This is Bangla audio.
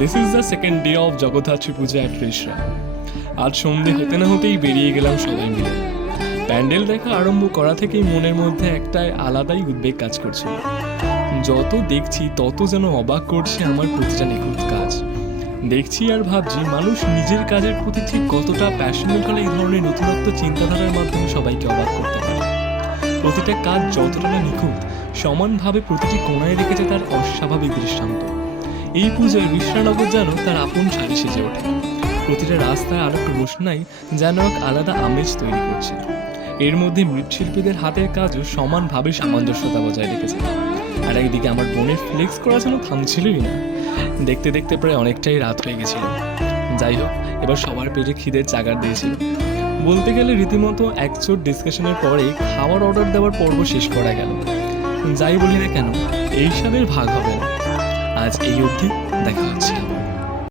This is the second day of Jagaddhatri puja at Rishra. আজ সন্ধে হতে না হতেই বেরিয়ে গেলাম সবাই মিলে। প্যান্ডেল দেখা আরম্ভ করা থেকেই মনের মধ্যে একটা আলাদাই উদ্বেগ কাজ করছিল। যত দেখছি তত যেন অবাক করছে আমার প্রতিটা নিখুঁত কাজ। দেখছি আর ভাবছি মানুষ নিজের কাজের প্রতি ঠিক কতটা প্যাশনেট হলে এই ধরনের নতুনত্ব চিন্তাধারার মাধ্যমে সবাইকে অবাক করতে পারে। প্রতিটা কাজ যতটা না নিখুঁত, সমানভাবে প্রতিটি কোণায় রেখেছে তার অস্বাভাবিক দৃষ্টান্ত। এই পুজোয় বিশ্রানগর যেন তার আপন শাড়ি সেজে ওঠে। প্রতিটা রাস্তায় আলোক রোশনাই যেন এক আলাদা আমেজ তৈরি করছে। এর মধ্যে মৃৎশিল্পীদের হাতের কাজও সমানভাবে সামঞ্জস্যতা বজায় রেখেছে। আর একদিকে আমার বোনের ফ্লেক্স করা যেন থামছিলই না। দেখতে দেখতে প্রায় অনেকটাই রাত হয়ে গেছিল। যাই হোক, এবার সবার পেটে খিদের জাগার দিয়েছিল। বলতে গেলে রীতিমতো একচোট ডিসকাশনের পরেই খাওয়ার অর্ডার দেওয়ার পর্ব শেষ করা গেল। যাই বলি না কেন, এই স্বাদের ভাগ হবে না। আজ এই অবধি, দেখা হচ্ছে।